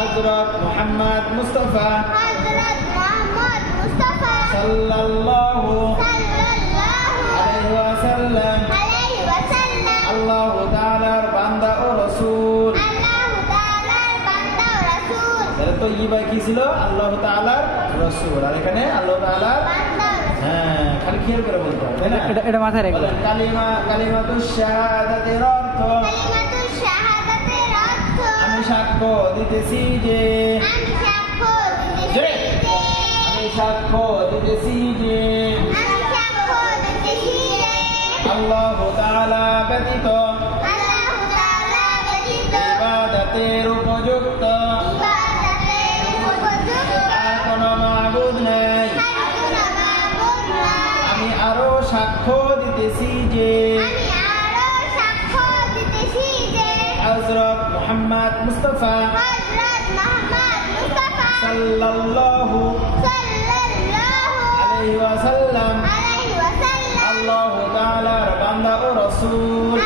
হযরত মুহাম্মদ মুস্তাফা সাল্লাল্লাহু আলাইহি ওয়াসাল্লাম আল্লাহ তাআলার বান্দা ও রাসূল। তাহলে তো ইবা কি ছিল? আল্লাহ তাআলার রাসূল, আর এখানে আল্লাহ তাআলার হ্যাঁ খালি খেয়াল করে বলতে হবে, তাই না? এটা মাথায় রাখবেন। কালিমাতুশ শাহাদাতের অর্থ আমি সাক্ষ্য দিতেছি যে আল্লাহ তাআলা ব্যতীত ইবাদতের উপযুক্ত আর কোনো মাবুদ নাই। আমি আরো সাক্ষ্য দিতেছি যে হযরত মুহাম্মদ মুস্তাফা সাল্লাল্লাহু আলাইহি ওয়াসাল্লাম আল্লাহ তাআলার বান্দা ও রাসূল।